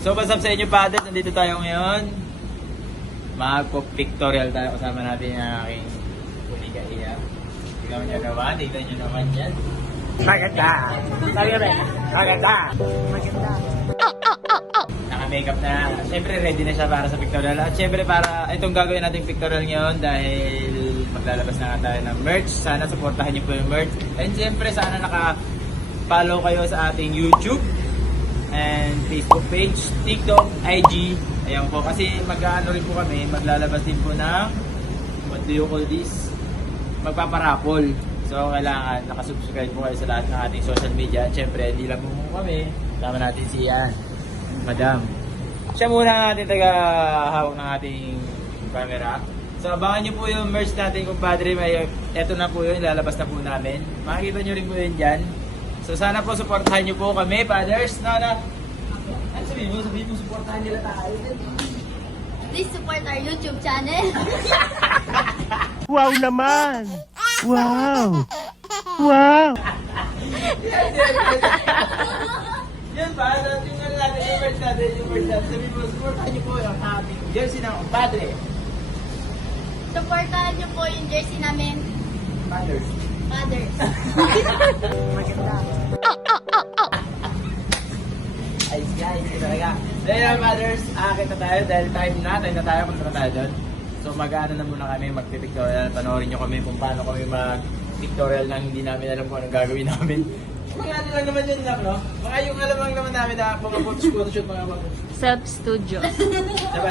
So what's up sa inyo, Padres? Nandito tayo ngayon. Magpo-pictorial tayo, kasama natin yung aking kuliga iya. Tignan nyo naman, tignan nyo naman yan. Maganda! Maganda! Maganda! Naka-makeup na. Siyempre ready na siya para sa pictorial. At siyempre para itong gagawin nating pictorial ngayon dahil maglalabas na nga tayo ng merch. Sana supportahan nyo po yung merch. And siyempre sana naka-follow kayo sa ating YouTube and Facebook page, TikTok, IG. Ayan po, kasi mag-ano rin po kami, maglalabas din po ng what do you call this? Magpaparapol. So kailangan nakasubscribe po kayo sa lahat ng ating social media. At syempre, hindi lang po kami. Tama natin si Madam. Siya muna ang ating taga-hawak ng ating camera. So abangan nyo po yung merch natin, kumpadre. Ito na po yun, ilalabas na po namin. Makikita nyo rin po yun dyan. So sana po supportahan nyo po kami, Fathers. Ano sabihin mo? Sabihin mo, supportahan nila tayo. Please support our YouTube channel. Wow naman! Wow! Wow! Yan ba? Yung ano natin, yung merch natin. Sabihin mo, supportahan nyo po yung aming jersey ng Padre. Supportahan niyo po yung jersey namin, Fathers. Fathers. Maganda. Ay, guys, ito talaga. Dahil Fathers, aakit na tayo dahil time na tayo, punta na tayo doon. So mag-ano na muna kami, mag-pictorial. Panoorin nyo kami kung paano kami mag-pictorial nang hindi namin alam kung anong gagawin namin. Mga ano lang naman yun lang, no? Mga yung alam lang naman namin na mga photoshoot, mga Self-studio. Diba?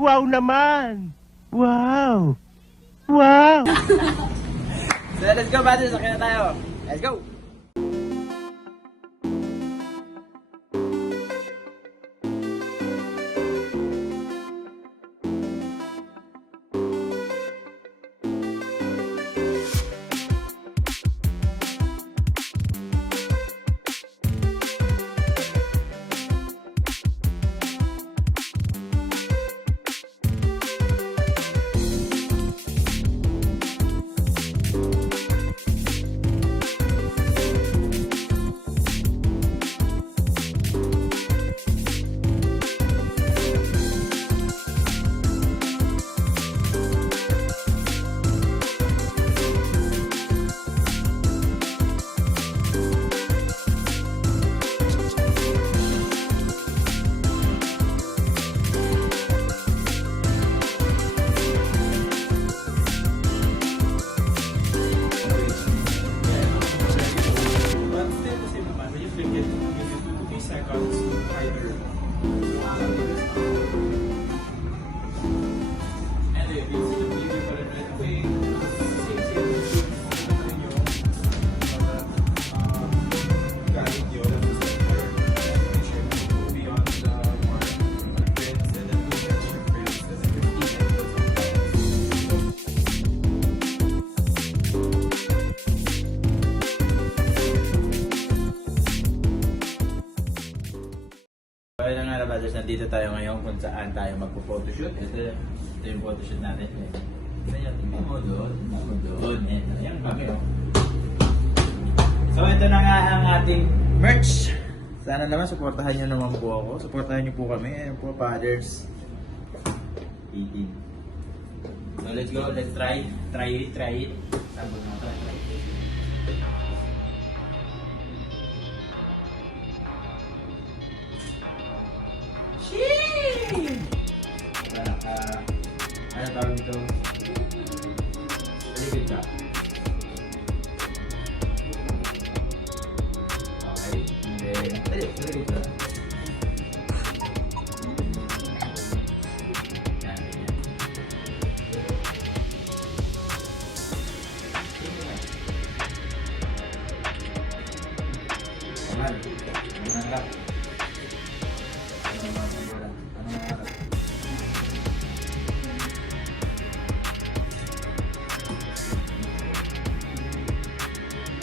Wow naman! Wow! Wow! So let's go, Fathers, sakyan na tayo. Let's go! Kaya na nga, Fathers, nandito tayo ngayon kung saan tayo magpo-photoshoot. Ito yung photoshoot natin. Tingnan mo doon. Ayan kami, oh. So ito na nga ang ating merch. Sana naman supportahan nyo naman po ako. Supportahan nyo po kami. Ayan po, Fathers. 18. So let's go, let's try it. Sabo na try it. Ano tawag dito? Paligid ka. Okay. Hindi. Paligid ka.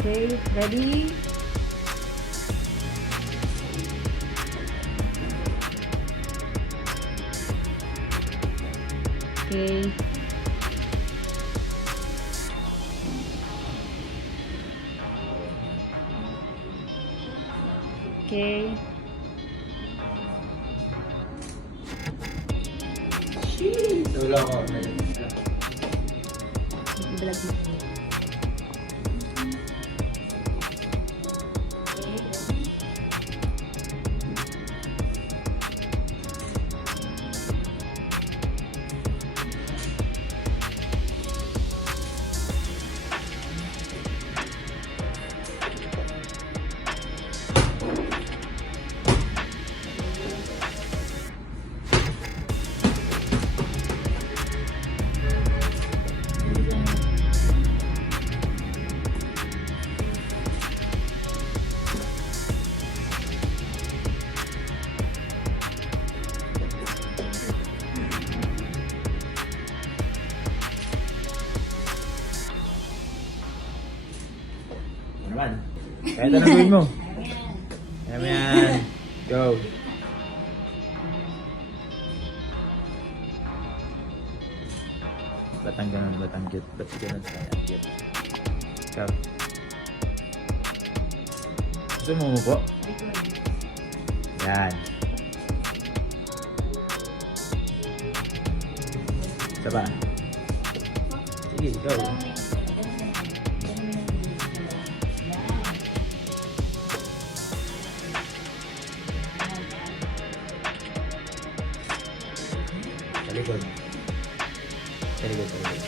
Okay, ready? Okay. Okay. Tulo ko. Vlog mo. Ano naman? Kahit anong gawin mo. Ayan mo yan. Go. Ba't ang ganun? Ba't ang cute? Ba't ganun sa ang cute? Ikaw. Gusto mo umupo? Yan. Isa pa. Sige, go. Sa likod. Sa likod, sa likod.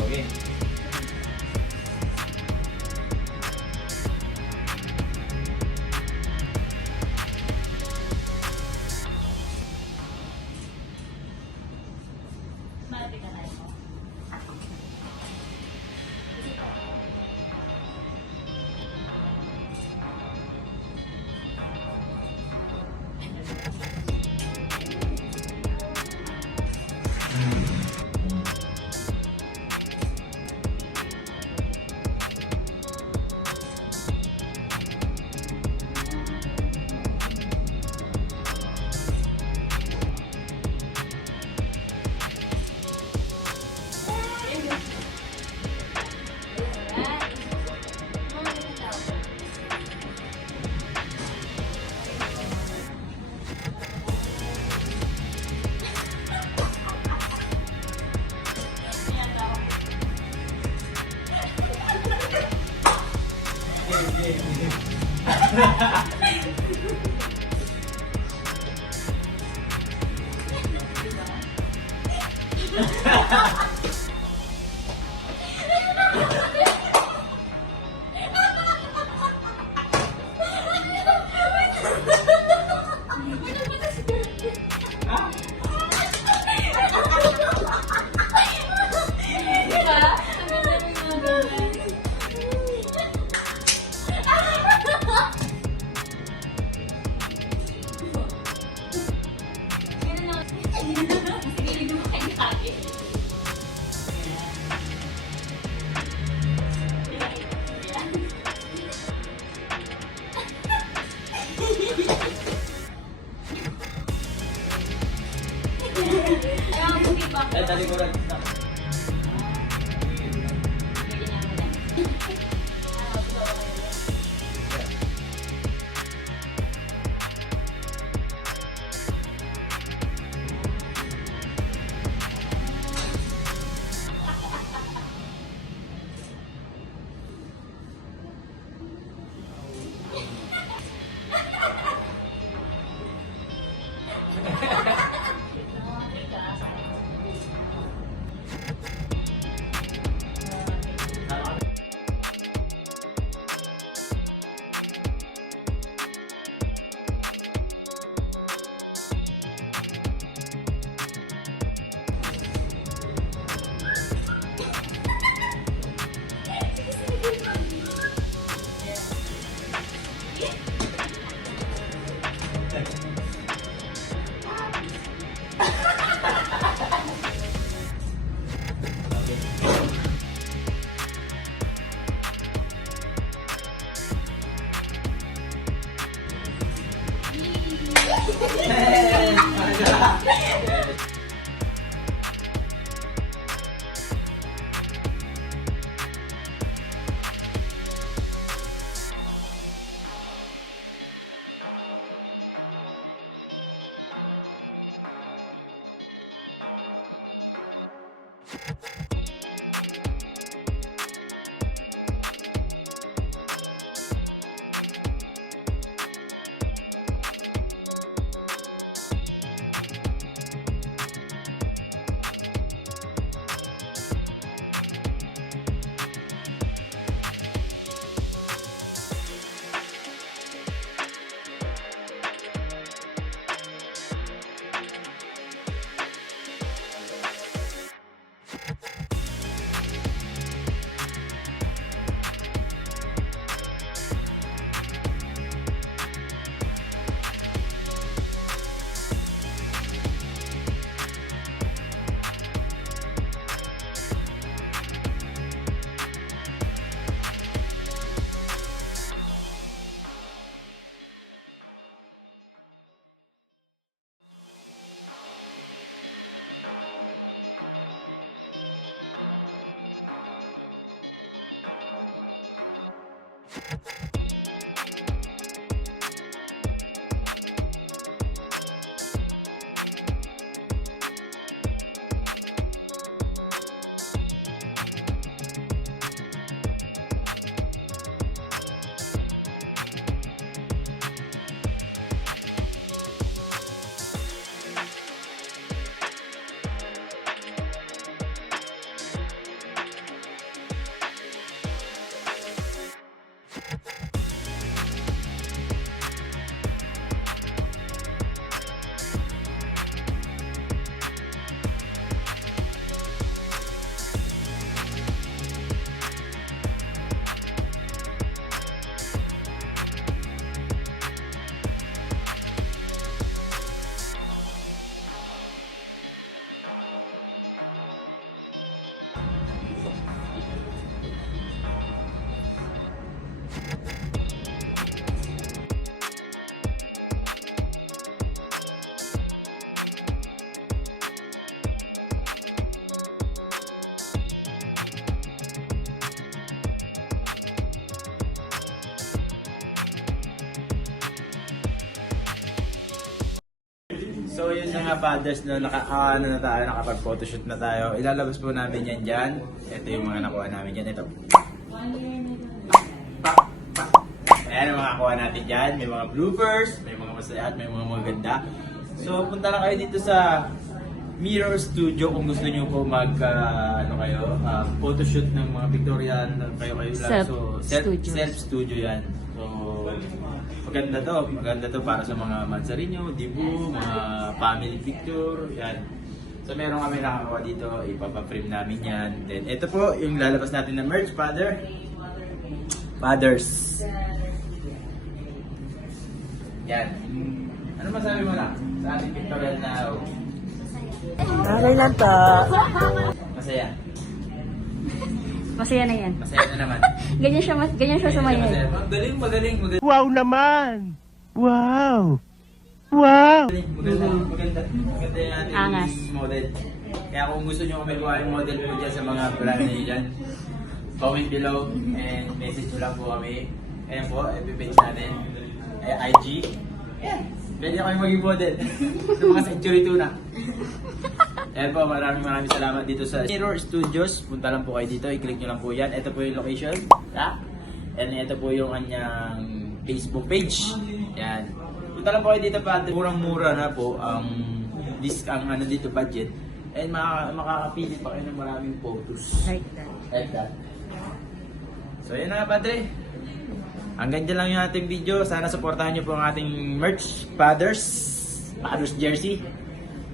Okay. Eh, tali ko lang. So yun na nga fathers na nakapag-photoshoot na tayo. Ilalabas po namin yan dyan. Ito yung mga nakuha namin dyan. Ito. Ayan ang mga nakuha natin dyan. May mga bloopers, may mga masaya at may mga maganda. So punta lang kayo dito sa Mirror Studio kung gusto nyo po photoshoot ng mga pictorial kayo lang. Self studio yan. So maganda to para sa mga mansarinyo, dibu, mga family picture, yan. So meron kami nakakuha dito, ipapa-frame namin yan. Then ito po yung lalabas natin na merch, Fathers. Yan. Ano masabi mo na sa ating pictorial na Okay lang to. masaya? Masaya na yan. Masaya na naman. Ganyan siya sumayaw. Magaling. Wow naman! Wow! Wow! Maganda yung ating Angas. model. Kaya kung gusto nyo kami gawa yung model po dyan sa mga brand na dyan, comment below and message mo lang po kami. Ayan po, FB page natin, IG. Ayan, pwede na kayo maging model sa mga Century Tuna. Ayan po, maraming salamat dito sa Mirror Studios. Punta lang po kayo dito, i-click nyo lang po yan. Ito po yung location. And ito po yung kanyang Facebook page. Yan. Punta lang po kayo dito pa. Murang-mura na po ang dito budget. And makakapili pa kayo ng maraming photos. Like that. So yun na padre. Hanggang dyan lang yung ating video. Sana supportahan nyo po ang ating merch, Fathers jersey.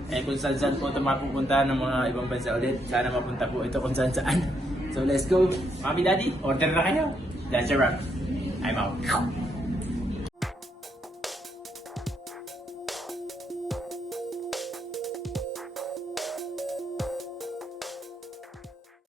Eh kung saan po ito mapupunta ng mga ibang bansa ulit, sana mapunta po ito kung saan. So let's go. Mommy, Daddy, order na kayo. That's a wrap. I'm out.